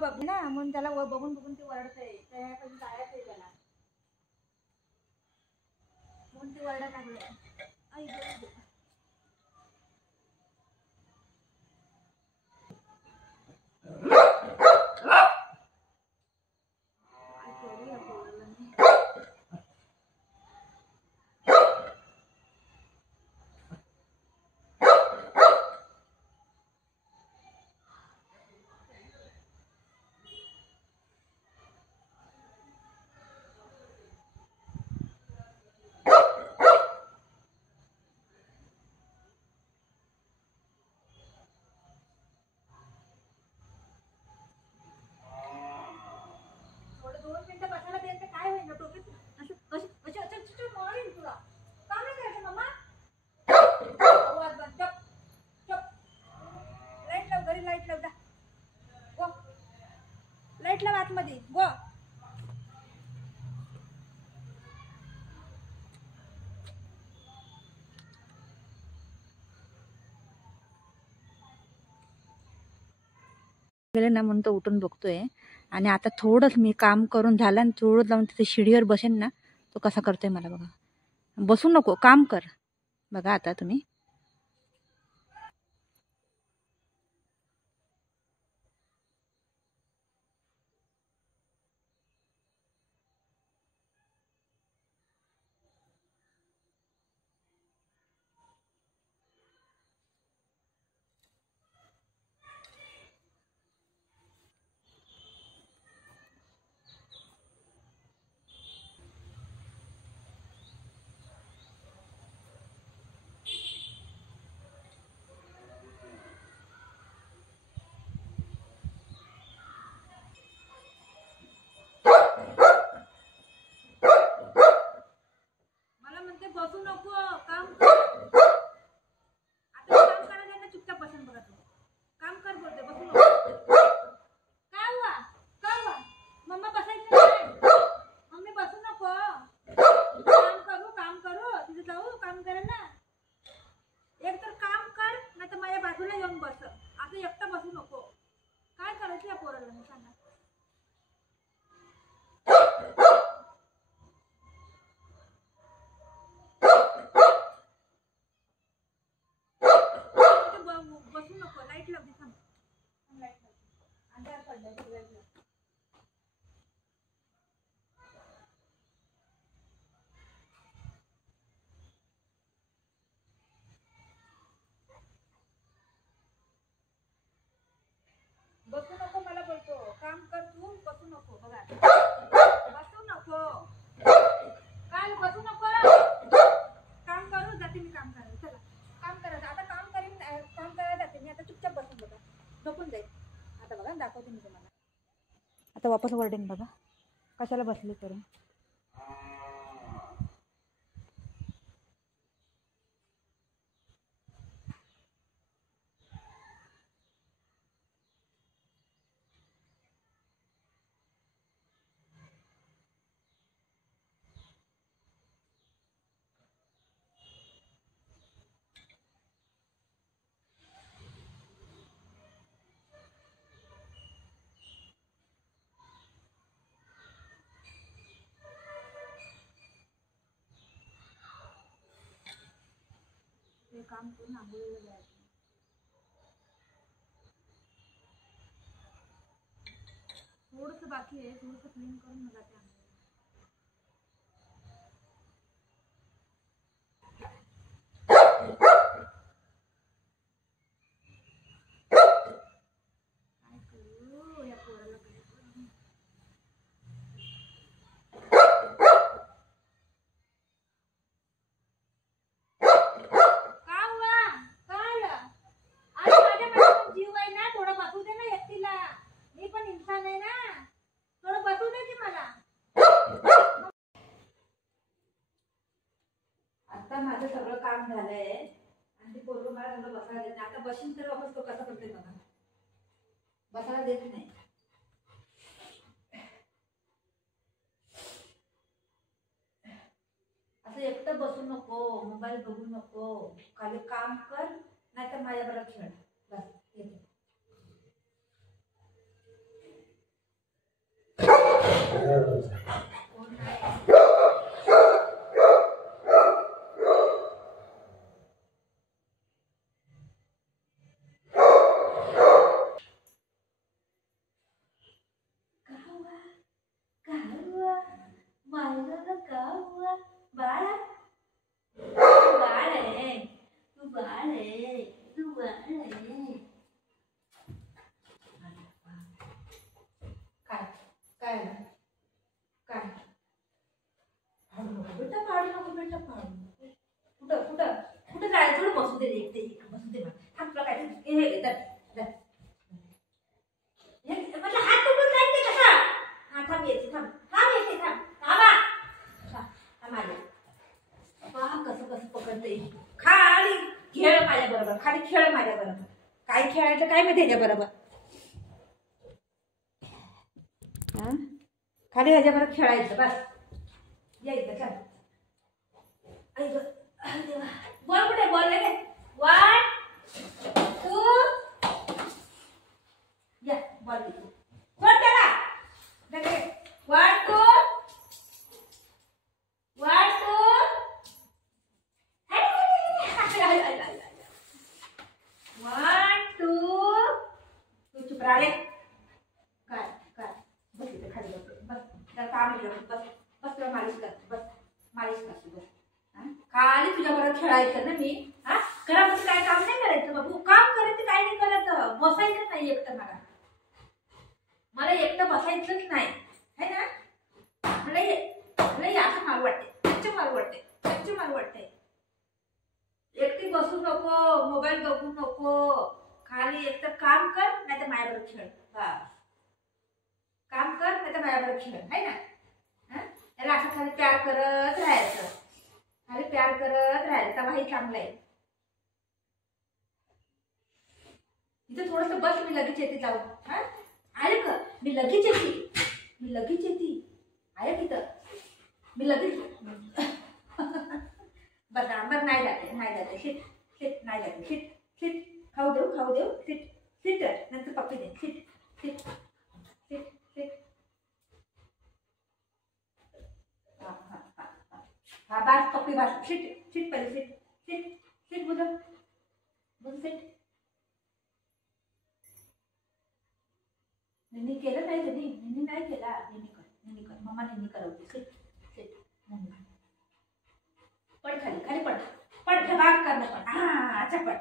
बाबू ना म्हणून त्याला बघून बघून ती वरडते, त्यापासून जायचं आहे त्याला म्हणून ती वरडत लागली. लाईटला आतमध्ये गो. गेले ना म्हणून तो उठून बघतोय. आणि आता थोडंच मी काम करून झालं आणि थोडं जाऊन तिथे शिडीवर बसेन ना, तो कसा करतोय मला बघा. बसू नको, काम कर. बघा आता तुम्ही. मला म्हणते बसू नको, काम कर. आता काम करायला ना, चुपचाप बसून बघा. तू काम कर बोलते, बसू नको. काय हुआ काय हुआ? मम्मा बसायचं नाही. मम्मी बसू नको, काम करू तिथे जाऊ काम करेल ना. एक तर काम कर, नाही तर माझ्या बाजूला येऊन बस. असं एकटं बसू नको. काय करायचं या पोराला मी सांगा. बसू नको. लाईट लावते थांब. लाईट लावते. अंधार पडलाय. लाईट लावते. बसू नको मला बोलतो. काम कर तू, बसू नको. बघा बसू नको. काय बसू नको. काम करू जाते मी. काम करायला चला. काम करायचं आता. काम करीन. काम करायला जाते मी आता. चुपचाप बसून बघा. झोपून जाईल आता. बघा दाखवते मी तुम्हाला. आता वापस वरडेन बघा. कशाला बसली करून. हे काम करून आंघोळीला जायचं. थोडंसं बाकी आहे. थोडंसं क्लीन करून मला ते काय करू या पोराला. काय करू. जीव आहे ना, थोडं बसू दे ना एकटीला. मी पण इंसान आहे ना, थोडं बसू दे की मला. आता माझं सगळं काम झालंय आणि ते पोरगं मला थोडं बसायला देत नाही. आता बशीन तर वापस तो कसा करतोय बघा. बसायला त्रास देत नाही. असं एकटं बसू नको, मोबाईल बघू नको, खाली काम कर, नाही तर माझ्याबरोबर खेळ. बस येते. कोण नाही. का हुआ? माझं का हुआ? बाळा, तू बाळ आहे, तू बाळ आहे, तू बाळ आहे. काय काय काय? फाडू नको बेटा, फाडू नको बेटा, फाडू. कुठं कुठं कुठं जायचं? थोडं बसू दे, एकटे बसू दे. थांब, तुला काय हे धर. म्हणजे हात तुटून जाईल ते कसा? हा थांब, येते थांब, थांब येते थांब, थांबा. थांब आले. पहा कसं कसं पकडते. खाली खेळ माझ्या बरोबर, खाली खेळ माझ्या बरोबर. काय खेळायचं काय माहिती ह्याच्या बरोबर. खाली ह्याच्या बरोबर खेळायचं बस. यायचं चल. बॉल कुठे? बॉल रे. 1 2 या बॉल दे. कोण त्याला? 1 2 1 2 1 2. तू चुप राहा रे. काय काय? बस इथे खाली बस. बस त्याला काम आहे. बस बस तुला मालिश कर. बस मालिश कर. बस खाली तुझ्या बरोबर खेळायचं ना मी. हा घरामध्ये काय काम नाही करायचं बाबू. काम करायचं काय नाही करायचं. बसायचं नाही एकटं. मला एकटं बसायचंच नाही है ना. मला असं मारू वाटते, मारू वाटते. एकटी बसू नको, मोबाईल बघू नको. खाली एकटं काम कर, नाही तर माझ्याबरोबर खेळ. काम कर, नाही तर माझ्याबरोबर खेळ है ना. त्याला असं खाली प्यार करत राहायचं. खाली प्यार करत राहायचं. तेव्हा हे चांगलं आहे. इथं थोडस बस, मी लगेच येते जाऊ. हा ऐक, मी लगेच येते. ऐक इथं मी लगेच. बराबर नाही जाते. शिट नाही जाते. शिट खाऊ देऊ. शिट नंतर पप्पी दे. शिट हा बस पप्पी बस. शिट पहिले शिट बुझ शिट. निन्नी केलं नाही त्यांनी. निन्नी नाही केला. निन्नी कर मम्मा. निन्नी करवते. शिट पड खाली पड. धबाक करणं पण. अच्छा पड.